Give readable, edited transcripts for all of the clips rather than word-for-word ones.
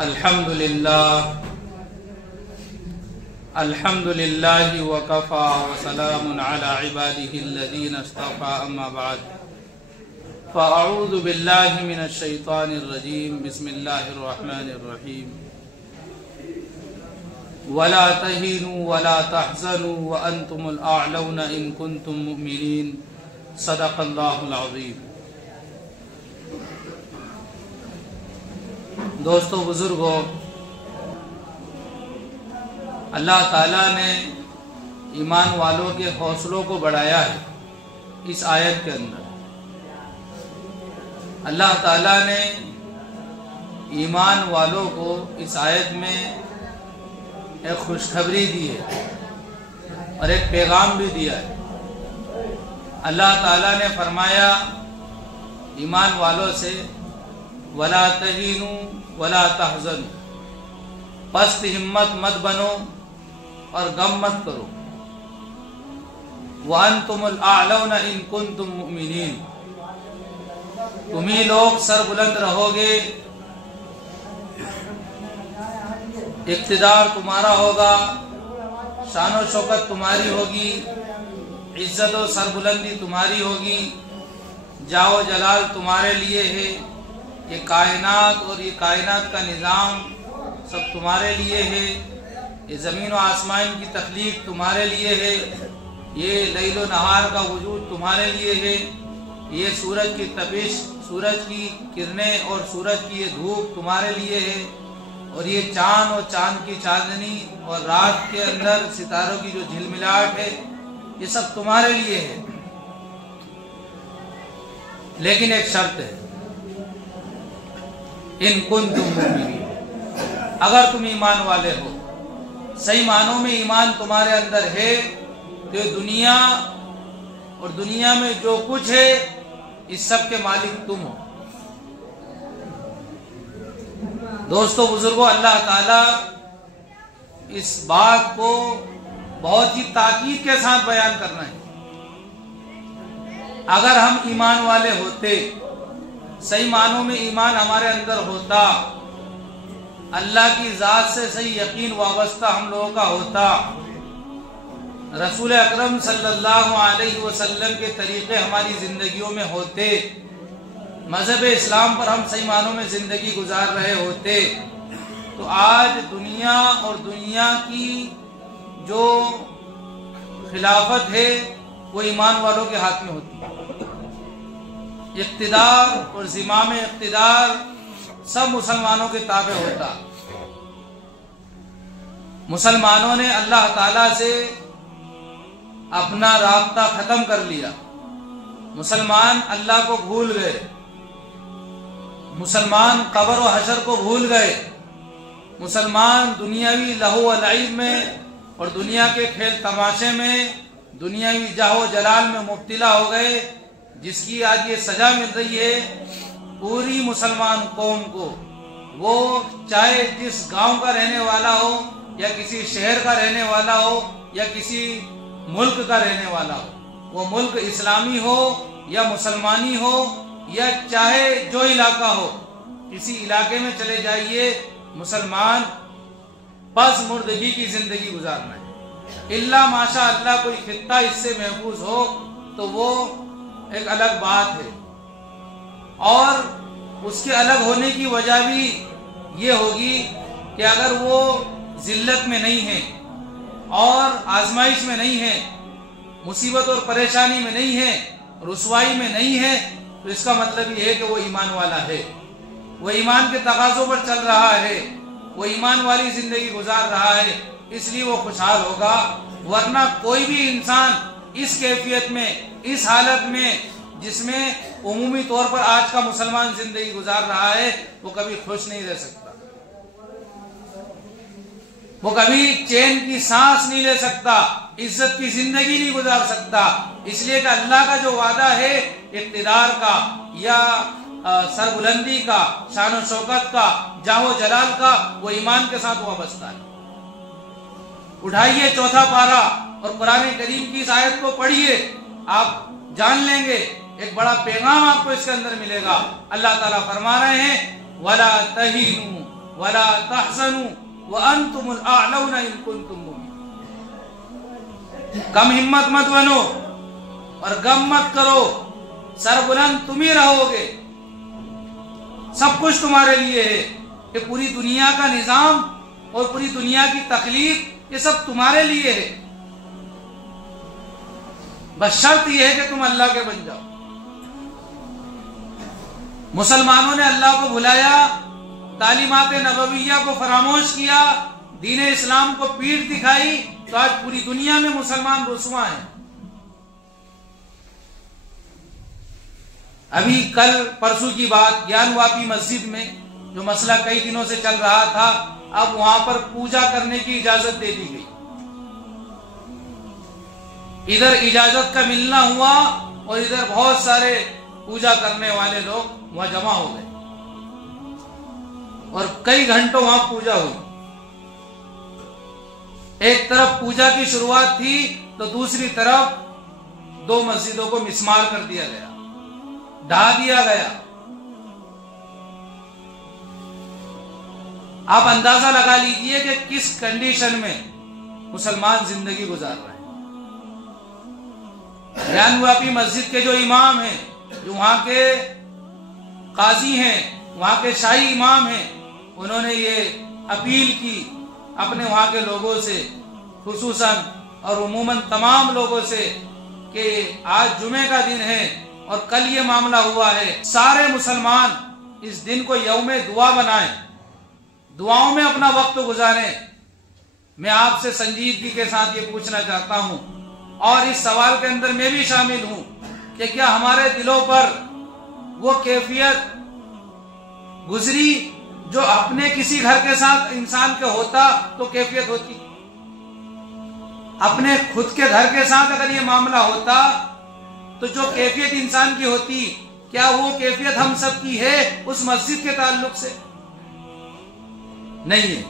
अल्हम्दुलिल्लाह वकफ़ा वसलामुन अला इबादिहिल्लज़ीना इस्तफ़ा अम्मा बाद फ़अऊज़ु बिल्लाहि मिनश शैतानिर रजीम बिस्मिल्लाहिर रहमानिर रहीम वला तहीनु वला तहज़नु व अंतुमुल अअलौना इन कुंतुम मुमिनीन सदक़ल्लाहुल अज़ीम। दोस्तों बुजुर्गों, अल्लाह ताला ने ईमान वालों के हौसलों को बढ़ाया है। इस आयत के अंदर अल्लाह ताला ने ईमान वालों को इस आयत में एक खुशखबरी दी है और एक पैगाम भी दिया है। अल्लाह ताला ने फरमाया ईमान वालों से वला तहीनु वला तहज़नु, पस्त हिम्मत मत बनो और गम मत करो। व अंतुमुल अअलौना इन कुंतुम मुमिनीन, तुम्ही लोग सरबुलंद रहोगे, इक़्तिदार तुम्हारा होगा, शानो शौकत तुम्हारी होगी, इज्जत और सरबुलंदी तुम्हारी होगी, जाओ जलाल तुम्हारे लिए है। ये कायनात और ये कायनात का निज़ाम सब तुम्हारे लिए है। ये ज़मीन और आसमान की तख्लीक तुम्हारे लिए है। ये लैल व नहार का वजूद तुम्हारे लिए है। ये सूरज की तपिश, सूरज की किरणें और सूरज की ये धूप तुम्हारे लिए है। और ये चाँद और चाँद की चांदनी और रात के अंदर सितारों की जो झिलमिलाहट है, ये सब तुम्हारे लिए है। लेकिन एक शर्त है, इन कुंतुम मुमिनीन, अगर तुम ईमान वाले हो, सही मानों में ईमान तुम्हारे अंदर है, तो दुनिया और दुनिया में जो कुछ है इस सब के मालिक तुम हो। दोस्तों बुजुर्गों, अल्लाह ताला इस बात को बहुत ही ताकीद के साथ बयान करना है। अगर हम ईमान वाले होते, सही मानों में ईमान हमारे अंदर होता, अल्लाह की जात से सही यकीन वाबस्ता हम लोगों का होता, रसूल अकरम सल्लल्लाहु अलैहि वसल्लम के तरीके हमारी जिंदगियों में होते, मजहब इस्लाम पर हम सही मानों में जिंदगी गुजार रहे होते, तो आज दुनिया और दुनिया की जो खिलाफत है वो ईमान वालों के हाथ में होती है। इक़्तिदार और ज़िमाम इक़्तिदार सब मुसलमानों के ताबे होता। मुसलमानों ने अल्लाह ताला से अपना राब्ता खत्म कर लिया। मुसलमान अल्लाह को भूल गए, मुसलमान कब्र और हशर को भूल गए, मुसलमान दुनियावी लहू व लईब में और दुनिया के खेल तमाशे में, दुनियावी जाहो जलाल में मुब्तिला हो गए, जिसकी आज ये सजा मिल रही है पूरी मुसलमान कौम को। वो चाहे जिस गांव का रहने वाला हो या किसी शहर का रहने वाला हो या किसी मुल्क का रहने वाला हो, वो मुल्क इस्लामी हो या मुसलमानी हो या चाहे जो इलाका हो, किसी इलाके में चले जाइए, मुसलमान पस मुर्दगी की जिंदगी गुजारना है। इल्ला माशा अल्लाह कोई खित्ता इससे महफूज हो तो वो एक अलग बात है। और उसके अलग होने की वजह भी ये होगी कि अगर वो जिल्लत में नहीं है और आजमाइश में नहीं है, मुसीबत और परेशानी में नहीं है, रुसवाई में नहीं है, तो इसका मतलब ये है कि वो ईमान वाला है, वो ईमान के तकाज़ों पर चल रहा है, वो ईमान वाली जिंदगी गुजार रहा है, इसलिए वो खुशहाल होगा। वरना कोई भी इंसान इस कैफियत में, इस हालत में जिसमें उमूमी तौर पर आज का मुसलमान जिंदगी गुजार रहा है, वो कभी खुश नहीं रह सकता, वो कभी चैन की सांस नहीं ले सकता, इज्जत की जिंदगी नहीं गुजार सकता। इसलिए कि अल्लाह का जो वादा है इक़्तिदार का या सरबुलंदी का, शान शौकत का, जाहो जलाल का, वो ईमान के साथ वाबस्ता है। उठाइए चौथा पारा और कुरान करीम की इस आयत को पढ़िए, आप जान लेंगे, एक बड़ा पैगाम आपको इसके अंदर मिलेगा। अल्लाह ताला फरमा रहे हैं वला तहीनु वला तहज़नु व अंतुमुल अअलौना इन कुंतुम मुमिनीन। कम हिम्मत मत बनो और गम मत करो, सरबुलंद तुम ही रहोगे, सब कुछ तुम्हारे लिए है। ये पूरी दुनिया का निजाम और पूरी दुनिया की तकलीफ ये सब तुम्हारे लिए है। बस शर्त यह है कि तुम अल्लाह के बन जाओ। मुसलमानों ने अल्लाह को भुलाया, तालीमात नबविया को फरामोश किया, दीन इस्लाम को पीठ दिखाई, तो आज पूरी दुनिया में मुसलमान रुसवा हैं। अभी कल परसों की बात, ज्ञानवापी मस्जिद में जो मसला कई दिनों से चल रहा था, अब वहां पर पूजा करने की इजाजत दे दी गई। इधर इजाजत का मिलना हुआ और इधर बहुत सारे पूजा करने वाले लोग वहां जमा हो गए और कई घंटों वहां पूजा हुई। एक तरफ पूजा की शुरुआत थी तो दूसरी तरफ दो मस्जिदों को मिसमार कर दिया गया, ढा दिया गया। आप अंदाजा लगा लीजिए कि किस कंडीशन में मुसलमान जिंदगी गुजार रहे हैं। ज्ञानवापी मस्जिद के जो इमाम हैं, जो वहां के काजी हैं, वहां के शाही इमाम हैं, उन्होंने ये अपील की अपने वहां के लोगों से, खुसूसन और उमूमन तमाम लोगों से, कि आज जुमे का दिन है और कल ये मामला हुआ है, सारे मुसलमान इस दिन को यौमे दुआ बनाएं, दुआओं में अपना वक्त गुजारें। मैं आपसे संजीदगी के साथ ये पूछना चाहता हूं और इस सवाल के अंदर मैं भी शामिल हूं कि क्या हमारे दिलों पर वो कैफियत गुजरी जो अपने किसी घर के साथ इंसान के होता तो कैफियत होती? अपने खुद के घर के साथ अगर ये मामला होता तो जो कैफियत इंसान की होती, क्या वो कैफियत हम सब की है उस मस्जिद के ताल्लुक से? नहीं है।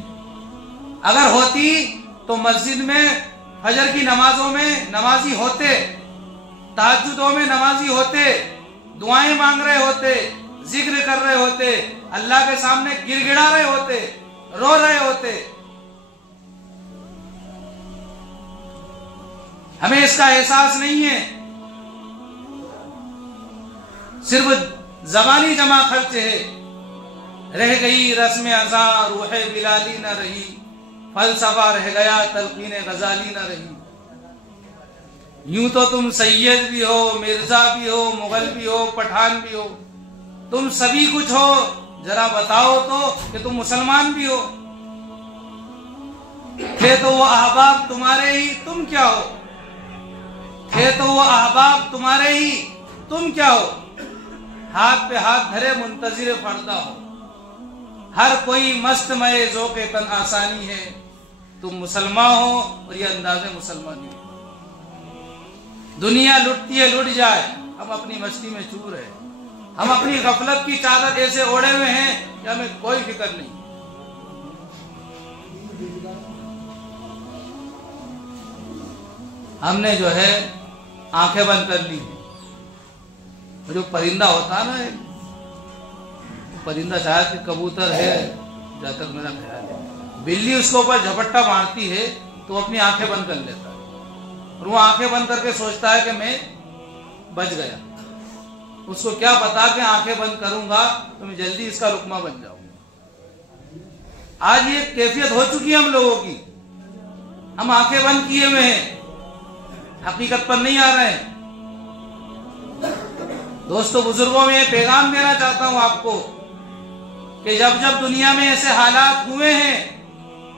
अगर होती तो मस्जिद में फजर की नमाजों में नमाजी होते, तहज्जुदों में नमाजी होते, दुआएं मांग रहे होते, जिक्र कर रहे होते, अल्लाह के सामने गिड़गिड़ा रहे होते, रो रहे होते। हमें इसका एहसास नहीं है। सिर्फ जबानी जमा खर्च है, रह गई रस्म अज़ा रूहे बिलाली न रही, फलसफा रह गया तलकीन गजाली न रही। यूं तो तुम सैयद भी हो, मिर्जा भी हो, मुगल भी हो, पठान भी हो, तुम सभी कुछ हो, जरा बताओ तो कि तुम मुसलमान भी हो। थे तो वो अहबाब तुम्हारे ही, तुम क्या हो? थे तो वो अहबाब तुम्हारे ही, तुम क्या हो? हाथ पे हाथ धरे मुंतजिर फर्दा हो, हर कोई मस्त मये ज़ौक़े तन आसानी है। तुम मुसलमान हो और ये अंदाज़े मुसलमानी है। दुनिया लुटती है, लुट जाए, हम अपनी मस्ती में चूर है, हम अपनी गफलत की चादर ऐसे ओढ़े हुए हैं कि हमें कोई फिक्र नहीं। हमने जो है आंखें बंद कर ली है। जो परिंदा होता है ना, परिंदा शायद कबूतर है जहां तक मेरा ख्याल है, बिल्ली उसके ऊपर झपट्टा मारती है तो अपनी आंखें बंद कर लेता है और वो आंखें बंद करके सोचता है कि मैं बच गया। उसको क्या पता कि आंखें बंद करूंगा तो मैं जल्दी इसका रुकमा बन जाऊंगा। आज ये कैफियत हो चुकी है हम लोगों की। हम आंखें बंद किए हुए हैं, हकीकत पर नहीं आ रहे हैं। दोस्तों बुजुर्गों, में पैगाम देना चाहता हूं आपको कि जब जब दुनिया में ऐसे हालात हुए हैं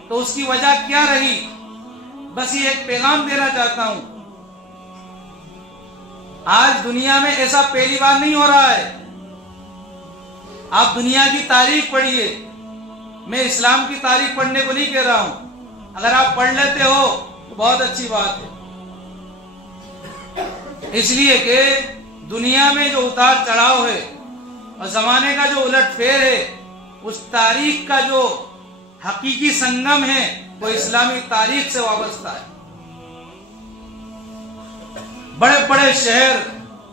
तो उसकी वजह क्या रही, बस ये एक पैगाम देना चाहता हूं। आज दुनिया में ऐसा पहली बार नहीं हो रहा है। आप दुनिया की तारीख पढ़िए, मैं इस्लाम की तारीख पढ़ने को नहीं कह रहा हूं। अगर आप पढ़ लेते हो तो बहुत अच्छी बात है, इसलिए कि दुनिया में जो उतार चढ़ाव है और जमाने का जो उलटफेर है, उस तारीख का जो हकीकी संगम है वो इस्लामी तारीख से वाबस्ता है। बड़े बड़े शहर,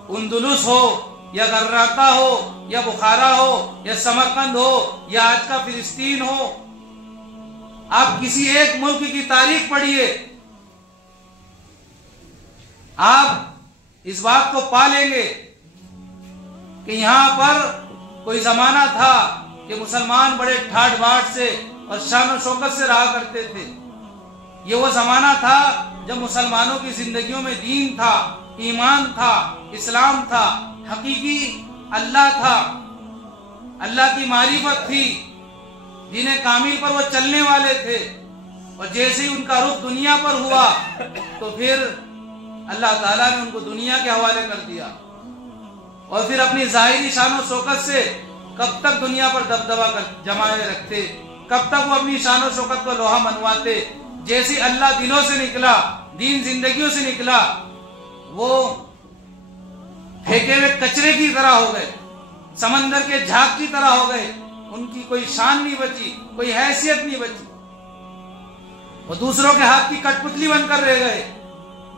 उंदुलुस हो, या गर्राता हो या बुखारा हो या समरकंद हो या आज का फिलिस्तीन हो, आप किसी एक मुल्क की तारीख पढ़िए, आप इस बात को पा लेंगे कि यहां पर कोई जमाना था कि मुसलमान बड़े ठाठ बाट से और शान और शौकत से रहा करते थे। ये वो जमाना था जब मुसलमानों की जिंदगियों में दीन था, ईमान था, इस्लाम था, हकीकी अल्लाह था, अल्लाह की मारिफत थी, दीन कामिल पर वो चलने वाले थे। और जैसे ही उनका रुख दुनिया पर हुआ तो फिर अल्लाह ताला ने उनको दुनिया के हवाले कर दिया और फिर अपनी जाहिरी शान और शौकत से कब तक दुनिया पर दबदबा कर जमाए रखते, कब तक वो अपनी शान और शौकत को लोहा मनवाते। जैसे अल्लाह दिलों से निकला, दीन जिंदगियों से निकला, वो फेंके हुए कचरे की तरह हो गए, समंदर के झाग की तरह हो गए। उनकी कोई शान नहीं बची, कोई हैसियत नहीं बची, वो दूसरों के हाथ की कठपुतली बनकर रह गए।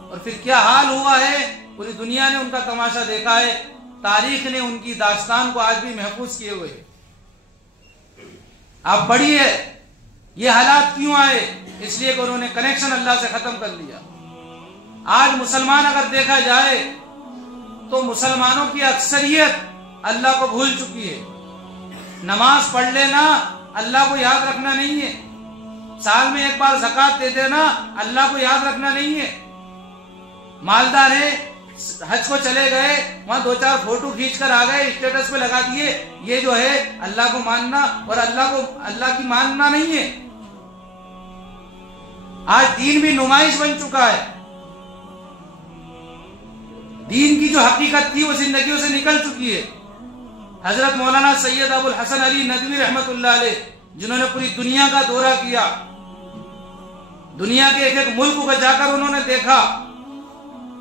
और फिर क्या हाल हुआ है, पूरी दुनिया ने उनका तमाशा देखा है, तारीख ने उनकी दास्तान को आज भी महफूज किए हुए। आप पढ़िए ये हालात क्यों आए, इसलिए कि उन्होंने कनेक्शन अल्लाह से खत्म कर लिया। आज मुसलमान अगर देखा जाए तो मुसलमानों की अक्सरियत अल्लाह को भूल चुकी है। नमाज पढ़ लेना अल्लाह को याद रखना नहीं है, साल में एक बार ज़कात दे देना अल्लाह को याद रखना नहीं है। मालदार है, हज को चले गए, वहां 2-4 फोटो खींच कर आ गए, स्टेटस पे लगा दिए, ये जो है अल्लाह को मानना और अल्लाह की मानना नहीं है। आज दीन भी नुमाइश बन चुका है, दीन की जो हकीकत थी वो जिंदगियों से निकल चुकी है। हजरत मौलाना सैयद अबुल हसन अली नदवी रहमतुल्लाह अलैह, जिन्होंने पूरी दुनिया का दौरा किया, दुनिया के एक एक मुल्क को जाकर उन्होंने देखा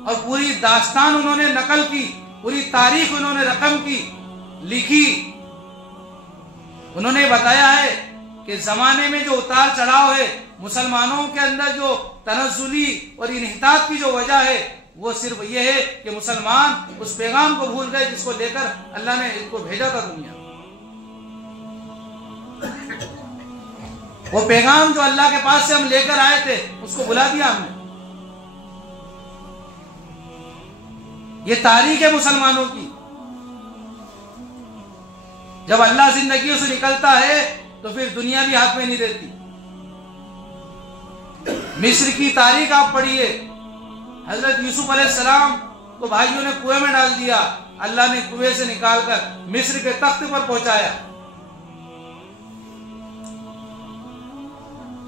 और पूरी दास्तान उन्होंने नकल की, पूरी तारीख उन्होंने रकम की, लिखी। उन्होंने बताया है कि जमाने में जो उतार चढ़ाव है, मुसलमानों के अंदर जो तनज़्ज़ुली और इन्हितात की जो वजह है, वो सिर्फ ये है कि मुसलमान उस पैगाम को भूल गए जिसको लेकर अल्लाह ने इनको भेजा था दुनिया। वो पैगाम जो अल्लाह के पास से हम लेकर आए थे उसको भुला दिया हमने। ये तारीख है मुसलमानों की। जब अल्लाह जिंदगियों से निकलता है तो फिर दुनिया भी हाथ में नहीं रहती। मिस्र की तारीख आप पढ़िए, हजरत यूसुफ अलैहिस्सलाम को भाइयों ने कुएं में डाल दिया, अल्लाह ने कुएं से निकालकर मिस्र के तख्त पर पहुंचाया।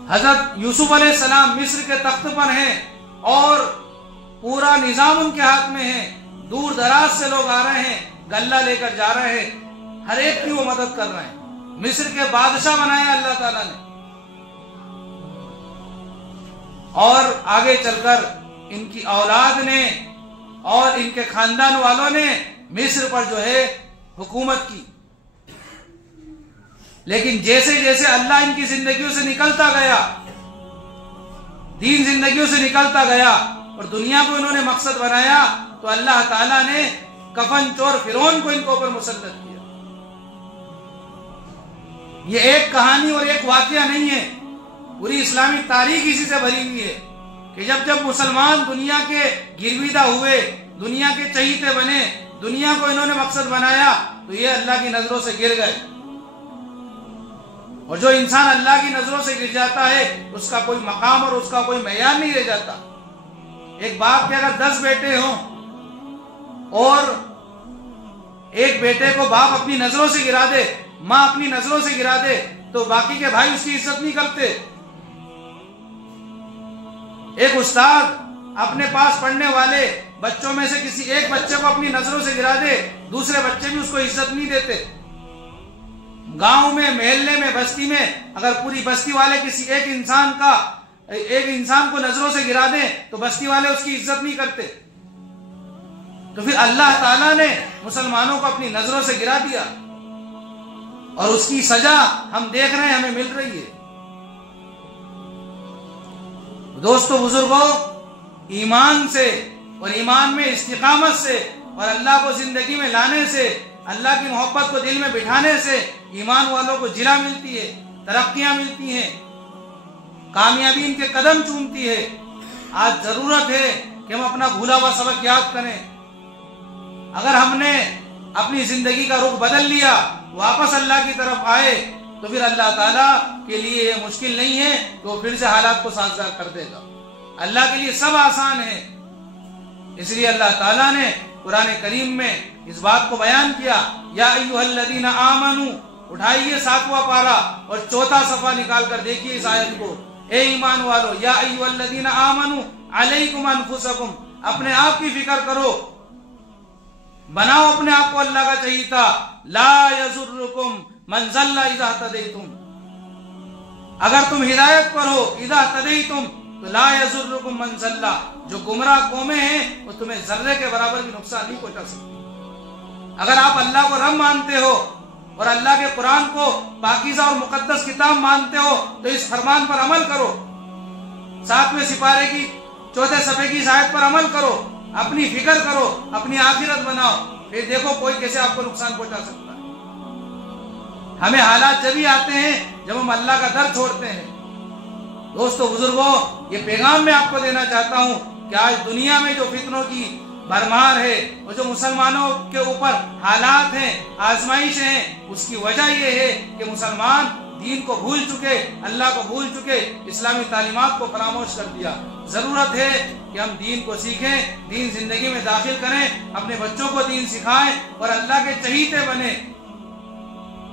हजरत यूसुफ अलैहिस्सलाम मिस्र के तख्त पर हैं और पूरा निजाम उनके हाथ में है। दूर दराज से लोग आ रहे हैं, गल्ला लेकर जा रहे हैं, हर एक की वो मदद कर रहे हैं। मिस्र के बादशाह बनाया अल्लाह ताला ने। और आगे चलकर इनकी औलाद ने और इनके खानदान वालों ने मिस्र पर जो है हुकूमत की। लेकिन जैसे जैसे अल्लाह इनकी जिंदगियों से निकलता गया, दीन जिंदगियों से निकलता गया और दुनिया को इन्होंने मकसद बनाया, तो अल्लाह ताला ने कफन चोर फिरौन को इनके ऊपर मुसल्लत किया। ये एक कहानी और एक वाकया नहीं है, पूरी इस्लामी तारीख इसी से भरी हुई है कि जब जब मुसलमान दुनिया के गिरविदा हुए, दुनिया के चहीते बने, दुनिया को इन्होंने मकसद बनाया, तो ये अल्लाह की नजरों से गिर गए। और जो इंसान अल्लाह की नजरों से गिर जाता है उसका कोई मकाम और उसका कोई मेयार नहीं रह जाता। एक बाप के अगर 10 बेटे हों और एक बेटे को बाप अपनी नजरों से गिरा दे, माँ अपनी नजरों से गिरा दे, तो बाकी के भाई उसकी इज्जत नहीं करते। एक उस्ताद अपने पास पढ़ने वाले बच्चों में से किसी एक बच्चे को अपनी नजरों से गिरा दे, दूसरे बच्चे भी उसको इज्जत नहीं देते। गांव में, मोहल्ले में, बस्ती में अगर पूरी बस्ती वाले किसी एक इंसान को नजरों से गिरा दें तो बस्ती वाले उसकी इज्जत नहीं करते। तो फिर अल्लाह ताला ने मुसलमानों को अपनी नजरों से गिरा दिया और उसकी सजा हम देख रहे हैं, हमें मिल रही है। दोस्तों बुजुर्गों, ईमान से और ईमान में इस्तिकामत से और अल्लाह को जिंदगी में लाने से, अल्लाह की मोहब्बत को दिल में बिठाने से ईमान वालों को जिला मिलती है, तरक्कियां मिलती हैं, कामयाबी इनके कदम चूमती है। आज जरूरत है कि हम अपना भूला हुआ सबक याद करें। अगर हमने अपनी जिंदगी का रुख बदल लिया, वापस अल्लाह की तरफ आए, तो फिर अल्लाह ताला के लिए ये मुश्किल नहीं है कि वो फिर से हालात को साजगार कर देगा। अल्लाह के लिए सब आसान है। इसलिए अल्लाह ताला ने कुरान करीम में इस बात को बयान किया, या अय्युहल्लज़ीना आमनू, उठाइए 7वां पारा और 4था सफा निकाल कर देखिए इस आयत को। ए ईमान वालो, या अय्युहल्लज़ीना आमनू अलैकुम अनफुसकुम, अपने आप की फिक्र करो, बनाओ अपने आप को अल्लाह का चहीता। ला यजुर्रुकुम मन ज़ल्ला इज़ा तदैतुम, अगर तुम हिदायत पर हो, इज़ा तदैतुम, तो ला यजुर्रुकुम मन ज़ल्ला, जो गुमराह कौमें हैं वो तुम्हें जर्रे के बराबर भी नुकसान नहीं पहुंचा सकती। अगर आप अल्लाह को रब मानते हो और अल्लाह के कुरान को पाकीज़ा और मुकद्दस किताब मानते हो, तो इस फरमान पर अमल करो। 7वें सिपारे की 4थे सफ़े की आयत पर अमल करो, अपनी फिक्र करो, अपनी आखिरत बनाओ, फिर देखो कोई कैसे आपको नुकसान पहुंचा सकता है। हमें हालात जब ही आते हैं जब हम अल्लाह का दर छोड़ते हैं। दोस्तों बुजुर्गों, ये पैगाम मैं आपको देना चाहता हूं कि आज दुनिया में जो फितनों की भरमार है और जो मुसलमानों के ऊपर हालात हैं, आजमाइश हैं, उसकी वजह यह है कि मुसलमान दीन को भूल चुके, अल्लाह को भूल चुके, इस्लामी तालीमात को फरामोश कर दिया। जरूरत है कि हम दीन को सीखें, दीन जिंदगी में दाखिल करें, अपने बच्चों को दीन सिखाएं और अल्लाह के चहीते बने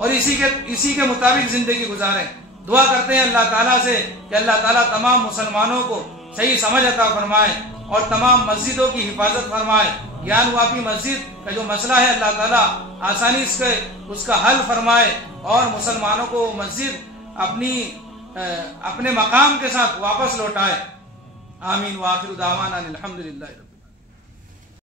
और इसी के मुताबिक जिंदगी गुजारें। दुआ करते हैं अल्लाह ताला से कि अल्लाह ताला तमाम मुसलमानों को सही समझ अता फरमाए और तमाम मस्जिदों की हिफाजत फरमाए। ज्ञान वापी मस्जिद का जो मसला है अल्लाह ताला आसानी से उसका हल फरमाए और मुसलमानों को मस्जिद अपने मकाम के साथ वापस लौटाए। आमीन। व आखिरु दावाना अनिल हम्दुलिल्लाहि।